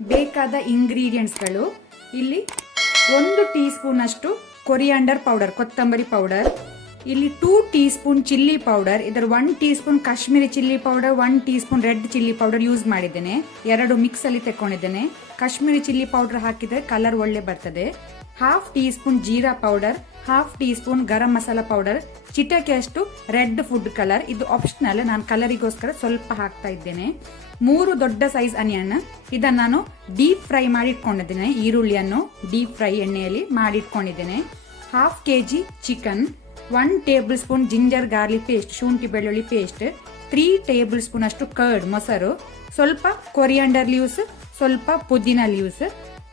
ಬೇಕಾದ ಇಂಗ್ರೀಡಿಯೆಂಟ್ಸ್ಗಳು ಇಲ್ಲಿ 1 ಟೀ ಸ್ಪೂನ್ ಅಷ್ಟು ಕೊರಿಯಾಂಡರ್ ಪೌಡರ್, ಕೊತ್ತಂಬರಿ ಪೌಡರ್. ಇಲ್ಲಿ 2 ಟೀ ಸ್ಪೂನ್ ಚಿಲ್ಲಿ ಪೌಡರ್. ಇದರ 1 teaspoon Kashmiri chilli powder, 1 teaspoon red chilli powder use ಮಾಡಿದ್ದೇನೆ. 2 ಮಿಕ್ಸ್ ಅಲ್ಲಿ ತೆಕ್ಕೊಂಡಿದ್ದೇನೆ. ಕಾಶ್ಮೀರಿ ಚಿಲ್ಲಿ ಪೌಡರ್ ಹಾಕಿದ್ರೆ ಕಲರ್ ಒಳ್ಳೆ ಬರ್ತದೆ. 1/2 teaspoon jeera powder, 1/2 teaspoon garam masala powder, ಚಿಟಕೆ ಅಷ್ಟು ರೆಡ್ ಫುಡ್ ಕಲರ್. ಇದು ಆಪ್ಷನಲ್, ನಾನು ಕಲರಿಗೋಸ್ಕರ ಸ್ವಲ್ಪ ಹಾಕ್ತಾ ಇದ್ದೇನೆ. 3 ದೊಡ್ಡ ಸೈಜ್ ಅನಿಯನ್, ಇದನ್ನು ನಾನು ಡೀಪ್ ಫ್ರೈ ಮಾಡಿ ಇಟ್ಕೊಂಡಿದ್ದೇನೆ. ಈರುಳ್ಳಿಯನ್ನು ಡೀಪ್ ಫ್ರೈ ಎಣ್ಣೆಯಲ್ಲಿ ಮಾಡಿ ಇಟ್ಕೊಂಡಿದ್ದೇನೆ. 1/2 kg chicken, 1 table spoon ginger garlic paste, ಶುಂಠಿ ಬೆಳ್ಳುಳ್ಳಿ ಪೇಸ್ಟ್, 3 ಟೇಬಲ್ ಸ್ಪೂನ್ ಅಷ್ಟು ಕರ್ಡ್ ಮೊಸರು, ಸ್ವಲ್ಪ ಕೊರಿಯಾಂಡರ್ ಲೀವ್ಸ್, ಸ್ವಲ್ಪ ಪುದೀನ ಲೀವ್ಸ್,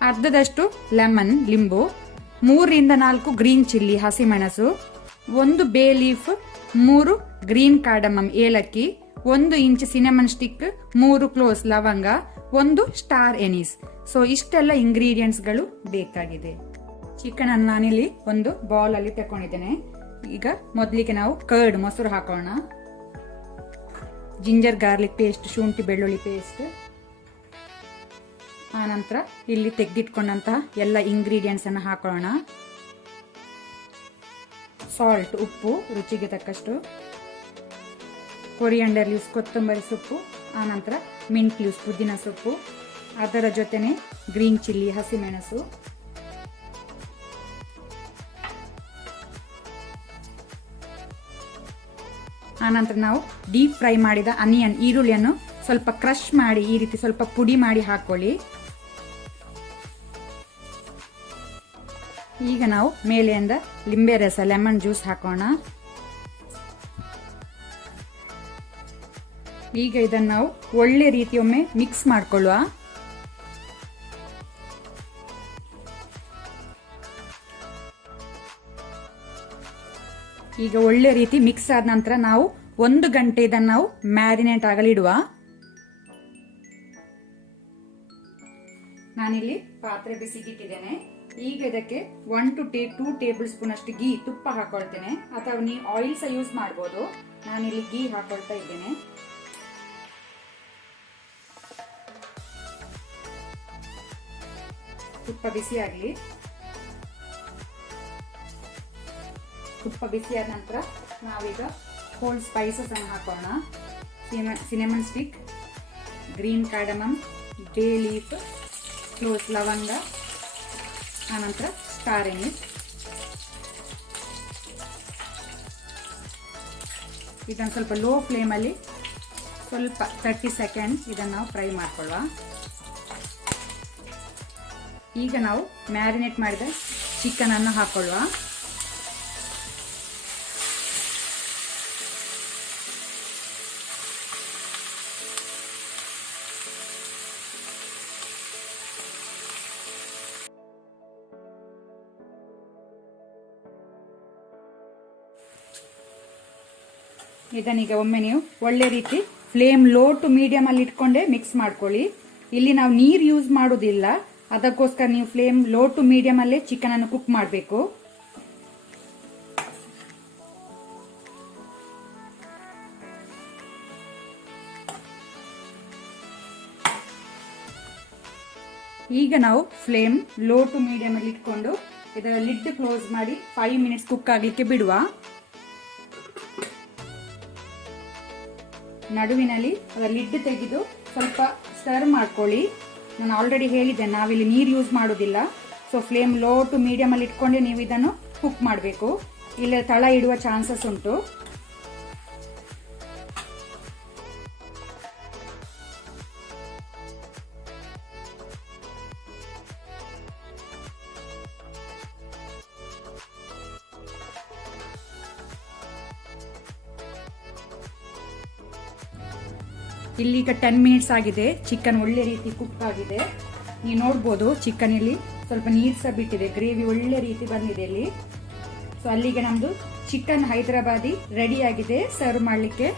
ಅರ್ಧದಷ್ಟು ಲೆಮನ್ ಲಿಂಬು, 3 ರಿಂದ 4 green chilli ಹಸಿಮೆಣಸು, 1 bay leaf, 3 green cardamom ಏಲಕ್ಕಿ, 1 ಇಂಚ್ ಸಿನೆಮನ್ ಸ್ಟಿಕ್, 3 ಕ್ಲೋಸ್ ಲವಂಗ, 1 ಸ್ಟಾರ್ ಎನೀಸ್. ಸೊ ಇಷ್ಟೆಲ್ಲ ಇಂಗ್ರೀಡಿಯೆಂಟ್ಸ್ಗಳು ಬೇಕಾಗಿದೆ. ಚಿಕನ್ ಅನ್ನು ನಾನಿಲ್ಲಿ ಒಂದು ಬೌಲ್ ಅಲ್ಲಿ ತಕೊಂಡಿದ್ದೇನೆ. ಈಗ ಮೊದಲಿಗೆ ನಾವು ಕರ್ಡ್ ಮೊಸರು ಹಾಕೋಣ. ಜಿಂಜರ್ ಗಾರ್ಲಿಕ್ ಪೇಸ್ಟ್, ಶುಂಠಿ ಬೆಳ್ಳುಳ್ಳಿ ಪೇಸ್ಟ್, ಆ ನಂತರ ಇಲ್ಲಿ ತೆಗೆದಿಟ್ಕೊಂಡಂತಹ ಎಲ್ಲ ಇಂಗ್ರೀಡಿಯೆಂಟ್ಸ್ ಅನ್ನು ಹಾಕೋಣ. ಸಾಲ್ಟ್ ಉಪ್ಪು ರುಚಿಗೆ ತಕ್ಕಷ್ಟು, ಕೊರಿಯಾಂಡರ್ ಲೀವ್ಸ್ ಕೊತ್ತಂಬರಿ ಸೊಪ್ಪು, ಆ ನಂತರ ಮಿಂಟ್ ಲೀವ್ಸ್ ಪುದೀನ ಸೊಪ್ಪು, ಅದರ ಜೊತೆನೆ ಗ್ರೀನ್ ಚಿಲ್ಲಿ ಹಸಿಮೆಣಸು, ಆನಂತರ ನಾವು ಡೀಪ್ ಫ್ರೈ ಮಾಡಿದ ಅನಿಯನ್ ಈರುಳ್ಳಿಯನ್ನು ಸ್ವಲ್ಪ ಕ್ರಶ್ ಮಾಡಿ ಈ ರೀತಿ ಸ್ವಲ್ಪ ಪುಡಿ ಮಾಡಿ ಹಾಕೊಳ್ಳಿ. ಈಗ ನಾವು ಮೇಲೆಯಿಂದ ಲಿಂಬೆ ರಸ ಲೆಮನ್ ಜ್ಯೂಸ್ ಹಾಕೋಣ. ಈಗ ಇದನ್ನು ನಾವು ಒಳ್ಳೆ ರೀತಿಯೊಮ್ಮೆ ಮಿಕ್ಸ್ ಮಾಡ್ಕೊಳ್ಳುವ. ಈಗ ಒಳ್ಳೆ ರೀತಿ ಮಿಕ್ಸ್ ಆದ ನಂತರ ನಾವು 1 ಗಂಟೆ ಇದನ್ನು ನಾವು ಮ್ಯಾರಿನೇಟ್ ಆಗಲಿಡುವ. ನಾನಿಲ್ಲಿ ಪಾತ್ರೆ ಬಿಸಿಗಿಟ್ಟಿದ್ದೇನೆ. ಈಗ ಇದಕ್ಕೆ 1 to 2 ಟೇಬಲ್ ಸ್ಪೂನ್ ಅಷ್ಟು ಗೀ ತುಪ್ಪ ಹಾಕೊಳ್ತೇನೆ, ಅಥವಾ ನೀವು ಆಯಿಲ್ ಸಹ ಯೂಸ್ ಮಾಡಬಹುದು. ನಾನಿಲ್ಲಿ ಗೀ ಹಾಕೊಳ್ತಾ ಇದ್ದೇನೆ. ತುಪ್ಪ ಬಿಸಿ ಆಗಲಿ. ತುಪ್ಪ ಬಿಸಿಯಾದ ನಂತರ ನಾವೀಗ ಹೋಲ್ ಸ್ಪೈಸಸ್ ಅನ್ನು ಹಾಕೋಣ. Cinnamon stick, green cardamom, bay leaf, cloves ಲವಂಗ, ಆನಂತರ ಸ್ಟಾರ್ ಎನೀಸ್. ಇದನ್ನು ಸ್ವಲ್ಪ ಲೋ ಫ್ಲೇಮಲ್ಲಿ ಸ್ವಲ್ಪ 30 ಸೆಕೆಂಡ್ ಇದನ್ನು ನಾವು ಫ್ರೈ ಮಾಡ್ಕೊಳ್ಳುವ. ಈಗ ನಾವು ಮ್ಯಾರಿನೇಟ್ ಮಾಡಿದ ಚಿಕನ್ ಅನ್ನು ಹಾಕೊಳ್ಳುವ. ಇದನ್ನೀಗ ಒಮ್ಮೆ ನೀವು ಒಳ್ಳೆ ರೀತಿ ಫ್ಲೇಮ್ ಲೋ ಟು ಮೀಡಿಯಂ ಅಲ್ಲಿ ಇಟ್ಕೊಂಡೆ ಮಿಕ್ಸ್ ಮಾಡ್ಕೊಳ್ಳಿ. ಇಲ್ಲಿ ನಾವು ನೀರು ಯೂಸ್ ಮಾಡೋದಿಲ್ಲ, ಅದಕ್ಕೋಸ್ಕರ ನೀವು ಫ್ಲೇಮ್ ಲೋ ಟು ಮೀಡಿಯಂ ಅಲ್ಲೇ ಚಿಕನ್ ಅನ್ನು ಕುಕ್ ಮಾಡಬೇಕು. ಈಗ ನಾವು ಫ್ಲೇಮ್ ಲೋ ಟು ಮೀಡಿಯಂ ಅಲ್ಲಿ ಇಟ್ಕೊಂಡು ಇದರ ಲಿಡ್ ಕ್ಲೋಸ್ ಮಾಡಿ 5 ಮಿನಿಟ್ಸ್ ಕುಕ್ ಆಗ್ಲಿಕ್ಕೆ ಬಿಡುವ. ನಡುವಿನಲ್ಲಿ ಅದರ ಲಿಡ್ ತೆಗೆದು ಸ್ವಲ್ಪ ಸ್ಟರ್ ಮಾಡ್ಕೊಳ್ಳಿ. ನಾನು ಆಲ್ರೆಡಿ ಹೇಳಿದ್ದೇನೆ ನಾವಿಲ್ಲಿ ನೀರು ಯೂಸ್ ಮಾಡೋದಿಲ್ಲ. So flame low to medium ಅಲ್ಲಿ ಇಟ್ಕೊಂಡೆ ನೀವು ಇದನ್ನು ಕುಕ್ ಮಾಡಬೇಕು, ಇಲ್ಲ ತಳ ಇಡುವ ಚಾನ್ಸಸ್ ಉಂಟು. ಇಲ್ಲಿಗ 10 ಮಿನಿಟ್ಸ್ ಆಗಿದೆ. ಚಿಕನ್ ಒಳ್ಳೆ ರೀತಿ ಕುಕ್ ಆಗಿದೆ. ನೀವು ನೋಡ್ಬೋದು ಚಿಕನ್ ಇಲ್ಲಿ ಸ್ವಲ್ಪ ನೀರು ಸಹ ಬಿಟ್ಟಿದೆ, ಗ್ರೇವಿ ಒಳ್ಳೆ ರೀತಿ ಬಂದಿದೆ ಇಲ್ಲಿ. ಸೊ ಅಲ್ಲಿಗೆ ನಮ್ದು ಚಿಕನ್ ಹೈದರಾಬಾದಿ ರೆಡಿ ಆಗಿದೆ ಸರ್ವ್ ಮಾಡಲಿಕ್ಕೆ.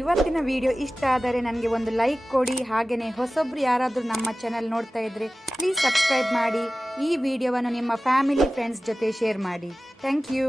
ಇವತ್ತಿನ ವಿಡಿಯೋ ಇಷ್ಟ ಆದರೆ ನನಗೆ ಒಂದು ಲೈಕ್ ಕೊಡಿ. ಹಾಗೆಯೇ ಹೊಸೊಬ್ರು ಯಾರಾದರೂ ನಮ್ಮ ಚಾನಲ್ ನೋಡ್ತಾ ಇದ್ದರೆ ಪ್ಲೀಸ್ ಸಬ್ಸ್ಕ್ರೈಬ್ ಮಾಡಿ. ಈ ವಿಡಿಯೋವನ್ನು ನಿಮ್ಮ ಫ್ಯಾಮಿಲಿ ಫ್ರೆಂಡ್ಸ್ ಜೊತೆ ಶೇರ್ ಮಾಡಿ. Thank you.